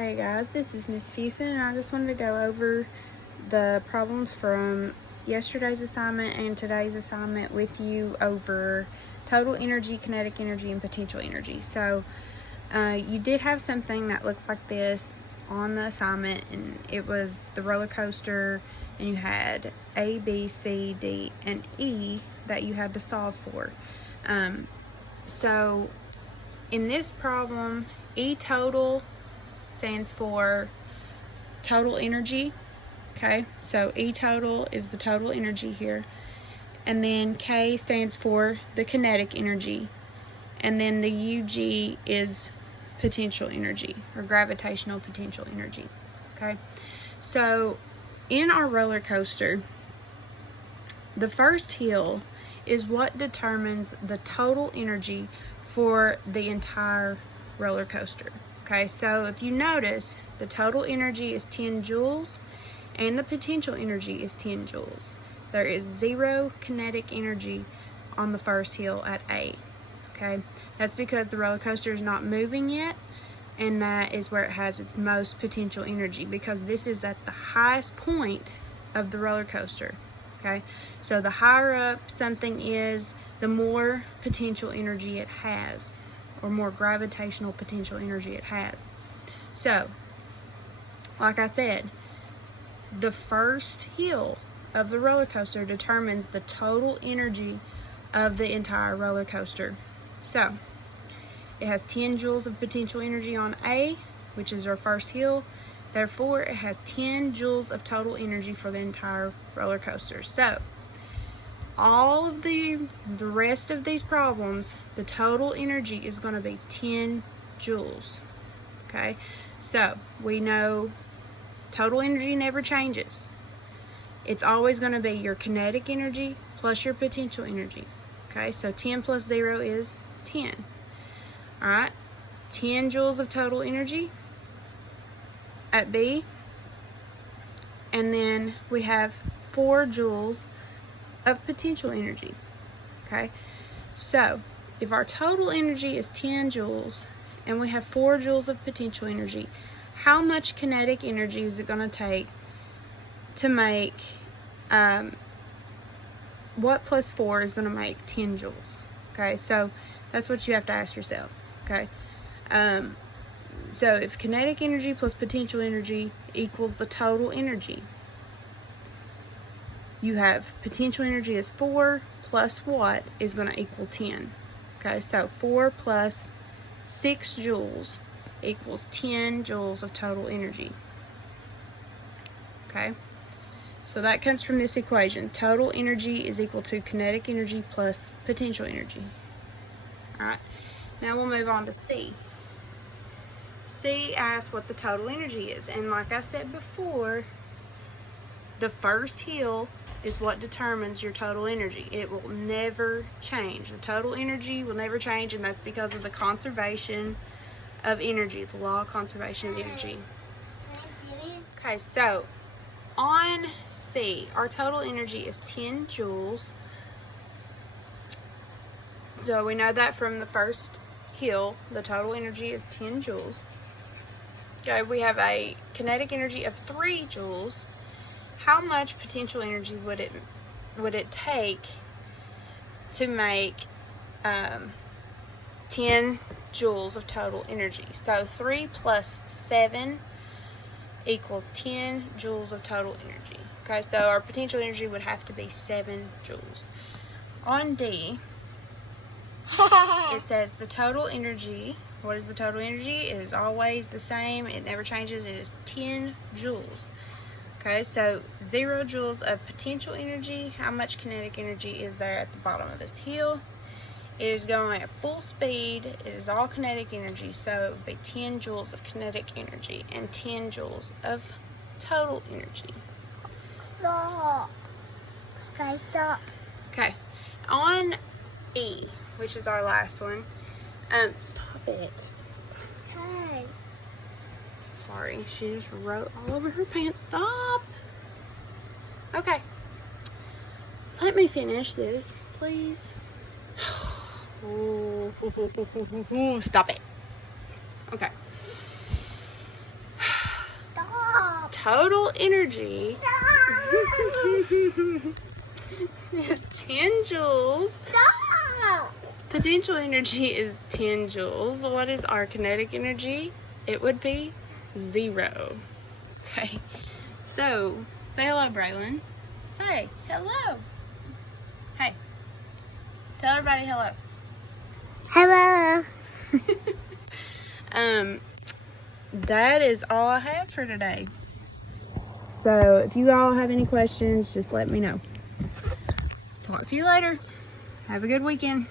Hey guys, this is Miss Fusen, and I just wanted to go over the problems from yesterday's assignment and today's assignment with you over total energy, kinetic energy, and potential energy. So you did have something that looked like this on the assignment, and it was the roller coaster, and you had A, B, C, D, and E that you had to solve for. So in this problem, E total stands for total energy. Okay, so E total is the total energy here, and then K stands for the kinetic energy, and then the UG is potential energy or gravitational potential energy. Okay, so in our roller coaster, the first hill is what determines the total energy for the entire roller coaster. Okay, so if you notice, the total energy is 10 joules and the potential energy is 10 joules. There is 0 kinetic energy on the first hill at A. Okay, that's because the roller coaster is not moving yet, and that is where it has its most potential energy, because this is at the highest point of the roller coaster. Okay, so the higher up something is, the more potential energy it has, or more gravitational potential energy it has. So, like I said, the first hill of the roller coaster determines the total energy of the entire roller coaster. So, it has 10 joules of potential energy on A, which is our first hill. Therefore, it has 10 joules of total energy for the entire roller coaster. So, all of the rest of these problems, the total energy is going to be 10 joules. Okay, so we know total energy never changes. It's always going to be your kinetic energy plus your potential energy. Okay, so 10 plus 0 is 10. Alright, 10 joules of total energy at B, and then we have 4 joules of potential energy. Okay, so if our total energy is 10 joules and we have 4 joules of potential energy, how much kinetic energy is it going to take to make what plus 4 is going to make 10 joules? Okay, so that's what you have to ask yourself. Okay, so if kinetic energy plus potential energy equals the total energy, you have potential energy is 4 plus what is going to equal 10. Okay, so 4 plus 6 joules equals 10 joules of total energy. Okay, so that comes from this equation. Total energy is equal to kinetic energy plus potential energy. Alright, now we'll move on to C. C asks what the total energy is, and like I said before, the first hill is what determines your total energy. It will never change. The total energy will never change, and that's because of the conservation of energy, the law of conservation of energy. Okay, so on C, our total energy is 10 joules. So we know that from the first hill, the total energy is 10 joules. Okay, we have a kinetic energy of 3 joules. How much potential energy would it take to make 10 joules of total energy? So 3 plus 7 equals 10 joules of total energy. Okay, so our potential energy would have to be 7 joules. On D, it says the total energy. What is the total energy? It is always the same. It never changes. It is 10 joules. Okay, so 0 joules of potential energy. How much kinetic energy is there at the bottom of this hill? It is going at full speed. It is all kinetic energy, so it would be 10 joules of kinetic energy and 10 joules of total energy. Stop. Say stop. Okay, on E, which is our last one, stop it. Hey. Sorry, she just wrote all over her pants. Stop. Okay. Let me finish this, please. Stop it. Okay. total energy is 10 joules. Stop. Potential energy is 10 joules. What is our kinetic energy? It would be 0. Okay. So, say hello, Braylon. Say hello. Hey. Tell everybody hello. Hello. That is all I have for today. So, if you all have any questions, just let me know. Talk to you later. Have a good weekend.